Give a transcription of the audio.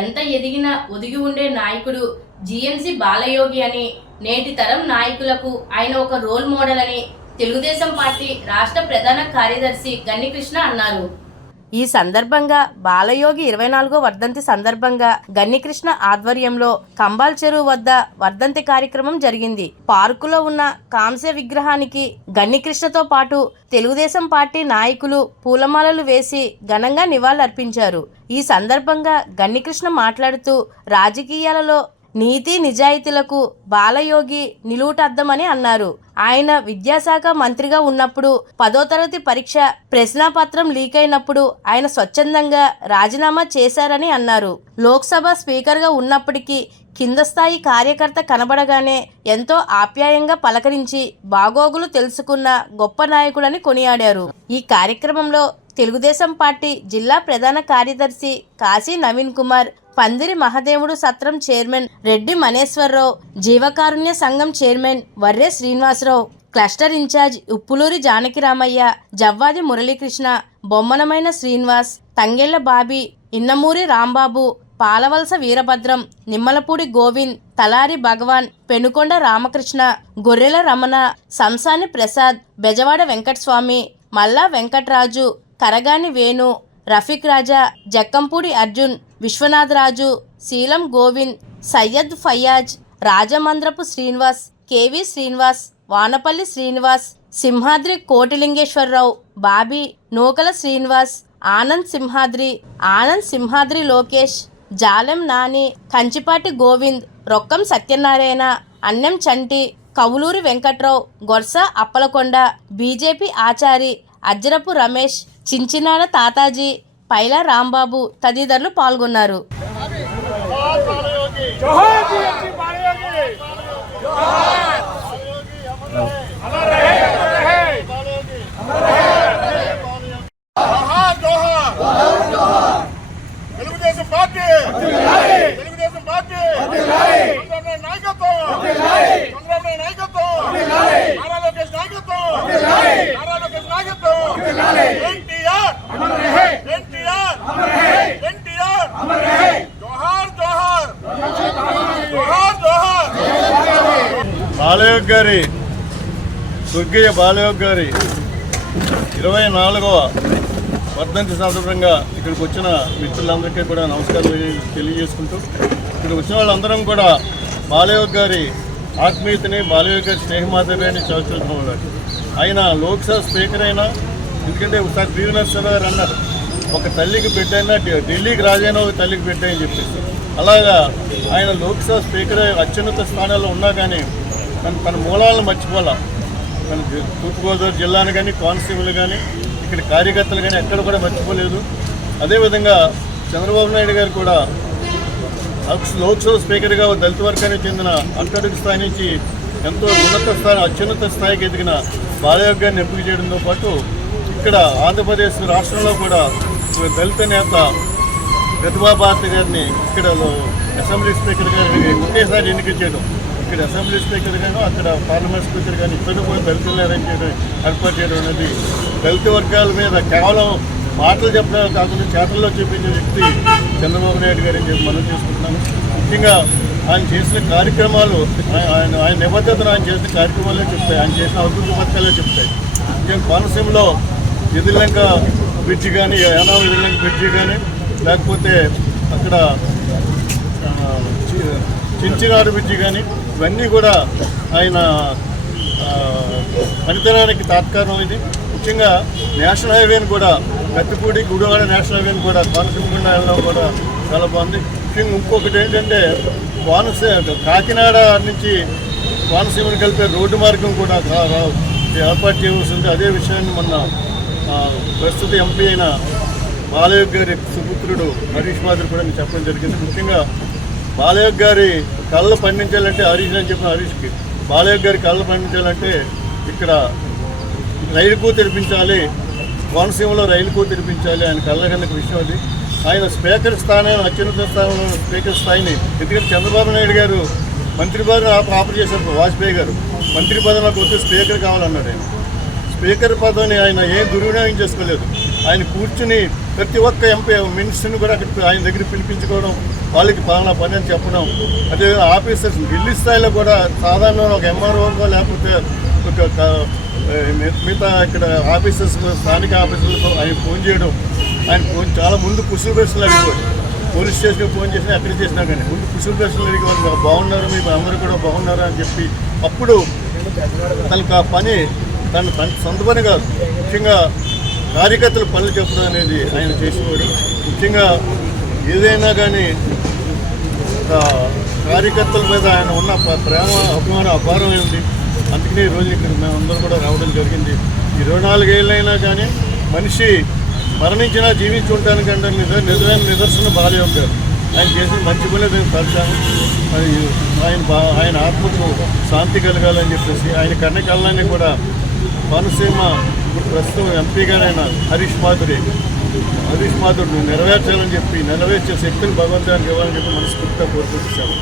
ఎంత ఎదిగినా ఒదిగి ఉండే నాయకుడు జిఎంసి బాలయోగి అని, నేటి తరం నాయకులకు ఆయన ఒక రోల్ మోడల్ అని తెలుగుదేశం పార్టీ రాష్ట్ర ప్రధాన కార్యదర్శి గన్నికృష్ణ అన్నారు. ఈ సందర్భంగా బాలయోగి 24వ వర్ధంతి సందర్భంగా గన్నికృష్ణ ఆధ్వర్యంలో కంబాల్ చెరువు వద్ద వర్ధంతి కార్యక్రమం జరిగింది. పార్కులో ఉన్న కాంస్య విగ్రహానికి గన్నికృష్ణతో పాటు తెలుగుదేశం పార్టీ నాయకులు పూలమాలలు వేసి ఘనంగా నివాళులర్పించారు. ఈ సందర్భంగా గన్నికృష్ణ మాట్లాడుతూ రాజకీయాలలో నీతి నిజాయితీలకు బాలయోగి నిలువుటద్దమని అన్నారు. ఆయన విద్యాశాఖ మంత్రిగా ఉన్నప్పుడు 10వ తరగతి పరీక్ష ప్రశ్నాపత్రం లీక్ అయినప్పుడు ఆయన స్వచ్ఛందంగా రాజీనామా చేశారని అన్నారు. లోక్సభ స్పీకర్గా ఉన్నప్పటికీ కింద స్థాయి కార్యకర్త కనబడగానే ఎంతో ఆప్యాయంగా పలకరించి బాగోగులు తెలుసుకున్న గొప్ప నాయకుడని కొనియాడారు. ఈ కార్యక్రమంలో తెలుగుదేశం పార్టీ జిల్లా ప్రధాన కార్యదర్శి కాశీ నవీన్ కుమార్, పందిరి మహదేవుడు సత్రం చైర్మన్ రెడ్డి మనేశ్వరరావు, జీవకారుణ్య సంఘం chairman Varre Srinivasarao, cluster incharge Uppuluri Janakiramaiah, Javvadi Muralikrishna, Bommanamaina Srinivas, Tangella Bobby, Innamuri Rambabu, Palavalasa Veerabhadram, Nimmalapudi Govind, Talari Bhagavan, Penukonda Ramakrishna, Gorrela Ramana, Samsani Prasad, Bezawada Venkataswamy, Malla Venkatraju, Karagani Venu, Rafiq Raja, Jakkampudi Arjun, Viswanatharaju, Seelam Govind, Syed Fayaz, Rajamandrapu Srinivas, KV Srinivas, Vanapalli Srinivas, Simhadri Kotilingeswararao, Bobby, Nukala Srinivas, Anand Simhadri Lokesh, Jalem Nani, Kanchipati Govind, Rokkam Satyanarayana, Annem Chanti, Kavuluri Venkatrao, Gorsa Appalakonda, BJP Achari Ajjarapu Ramesh, Chinchinada Tataji, పైలా రాంబాబు తదితరులు పాల్గొన్నారు. బాలయోగి గారి స్వర్గీయ బాలయోగి గారి 24వ వర్ధంతి సందర్భంగా ఇక్కడికి వచ్చిన మిత్రులందరికీ కూడా నమస్కారం తెలియజేసుకుంటూ, ఇక్కడికి వచ్చిన వాళ్ళందరం కూడా బాలయోగి గారి ఆత్మీయతని, బాలయోగి గారి స్నేహమాధవ్యాన్ని చదువుతున్నాం. ఆయన లోక్సభ స్పీకర్ అయినా, ఎందుకంటే ఒకసారి పివి నరసింహారావు గారు అన్నారు, ఒక తల్లికి బిడ్డ అయినా ఢిల్లీకి రాజైనా ఒక తల్లికి బిడ్డ అని చెప్పేసి, అలాగా ఆయన లోక్సభ స్పీకర్ అత్యున్నత స్థానాల్లో ఉన్నా కానీ తన మూలాలను మర్చిపోలే. మన తూర్పుగోదావరి జిల్లాను కానీ, కాన్స్టేబుల్ కానీ, ఇక్కడ కార్యకర్తలు కానీ ఎక్కడ కూడా మర్చిపోలేదు. అదేవిధంగా చంద్రబాబు నాయుడు గారు కూడా లోక్సభ స్పీకర్గా దళిత వర్గానికి చెందిన అట్టడుగు స్థాయి నుంచి ఎంతో అత్యున్నత స్థాయికి ఎదిగిన బాలయోగి గారిని ఎంపిక చేయడంతో పాటు ఇక్కడ ఆంధ్రప్రదేశ్ రాష్ట్రంలో కూడా దళిత నేత ప్రతిభా భారతి గారిని ఇక్కడ అసెంబ్లీ స్పీకర్ గారిని ఒకేసారి ఎన్నిక చేయడం, ఇక్కడ అసెంబ్లీ స్పీకర్ గాను అక్కడ పార్లమెంట్ స్పీకర్ కానీ ఇద్దరు కూడా దళితులను ఏర్పాటు చేయడం అనేది దళిత వర్గాల మీద కేవలం మాటలు చెప్పడం కాకుండా చేతల్లో చూపించే వ్యక్తి చంద్రబాబు నాయుడు గారు అని చెప్పి మనం చేసుకుంటున్నాము. ముఖ్యంగా ఆయన చేసిన కార్యక్రమాలు, ఆయన నిబద్ధతను ఆయన చేసిన కార్యక్రమాలే చెప్తాయి, ఆయన చేసిన అభివృద్ధి పథకాలే చెప్తాయి. ముఖ్యంగా కోనసీమలో ఎదిలంక బ్రిడ్జి కానీ, యానాం ఎదిలంక బ్రిడ్జి కానీ, లేకపోతే అక్కడ చించినాడు బ్రిడ్జి కానీ, ఇవన్నీ కూడా ఆయన పనితనానికి తాత్కారం. ఇది ముఖ్యంగా నేషనల్ హైవేని కూడా, కత్తిపూడి గుడివాడ నేషనల్ హైవేని కూడా కోనసీమ గుండా వెళ్ళడం కూడా చాలా బాగుంది. ముఖ్యంగా ఇంకొకటి ఏంటంటే కాకినాడ నుంచి కోనసీమని కలిపే రోడ్డు మార్గం కూడా ఏర్పాటు చేయవలసి ఉంది. అదే విషయాన్ని మొన్న ప్రస్తుత ఎంపీ అయిన బాలయోగి గారి సుపుత్రుడు హరీష్ మాధురి కూడా చెప్పడం జరిగింది. ముఖ్యంగా బాలయోగి గారి కళ్ళు పండించాలంటే హరీష్ అని చెప్పిన హరీష్కి, బాలయోగి గారి కళ్ళు పండించాలంటే ఇక్కడ రైలుకు తెరిపించాలి, కోనసీమలో రైలుకు తెరిపించాలి, ఆయన కళ్ళ కిందకి విషయం అది. ఆయన స్పీకర్ స్థానాన్ని, అత్యున్నత స్థానంలో స్పీకర్ స్థాయిని, ఎందుకంటే చంద్రబాబు నాయుడు గారు మంత్రి పదవిని ఆఫర్ చేశారు. వాజ్పేయి గారు మంత్రి పదవి నాకు వస్తే స్పీకర్ కావాలన్నాడు. ఆయన స్పీకర్ పదవిని ఆయన ఏం దుర్వినియోగం చేసుకోలేదు. ఆయన కూర్చుని ప్రతి ఒక్క ఎంపీ మినిస్టర్ని కూడా అక్కడ ఆయన దగ్గర పిలిపించుకోవడం, వాళ్ళకి పలానా పని అని చెప్పడం. అదే ఆఫీసర్స్ ఢిల్లీ స్థాయిలో కూడా సాధారణ ఒక ఎంఆర్ఓ లేకపోతే ఒక మిగతా ఇక్కడ ఆఫీసర్స్ స్థానిక ఆఫీసర్లకు ఆయన ఫోన్ చేయడం, ఆయన ఫోన్ చాలా ముందు కుశల ప్రశ్నలు అడిగేవాడు. పోలీస్ స్టేషన్కి ఫోన్ చేసినా ఎక్కడ చేసినా కానీ ముందు కుశల ప్రశ్నలు అడిగేవాడు, బాగున్నారు మీరు అందరూ కూడా బాగున్నారా అని చెప్పి. అప్పుడు తనకు ఆ పని తన సొంత పని కాదు, ముఖ్యంగా కార్యకర్తల పనులు చెప్పడం అనేది ఆయన చేసేవాడు. ముఖ్యంగా ఏదైనా కానీ కార్యకర్తల మీద ఆయన ఉన్న ప్రేమ అభిమానం అపారమైంది. అందుకని ఈరోజు ఇక్కడ మేమందరూ కూడా రావడం జరిగింది. 24 ఏళ్ళైనా కానీ మనిషి మరణించినా జీవించి ఉండటానికంటే నిజమైన నిదర్శన బాలయ్య గారు. ఆయన చేసిన మంచి పనులు నేను తలుచాను. మరి ఆయన ఆత్మకు శాంతి కలగాలని చెప్పేసి ఆయన కన్నకల్లాన్ని కూడా కోనసీమ ఇప్పుడు ప్రస్తుతం ఎంపీ గారైన హరీష్ మాధుడు నెరవేర్చాలని చెప్పి నెరవేర్చే శక్తిని భగవంతునికి ఇవ్వాలని చెప్పి మనస్ఫూర్తిగా కోరుకుంటున్నాను.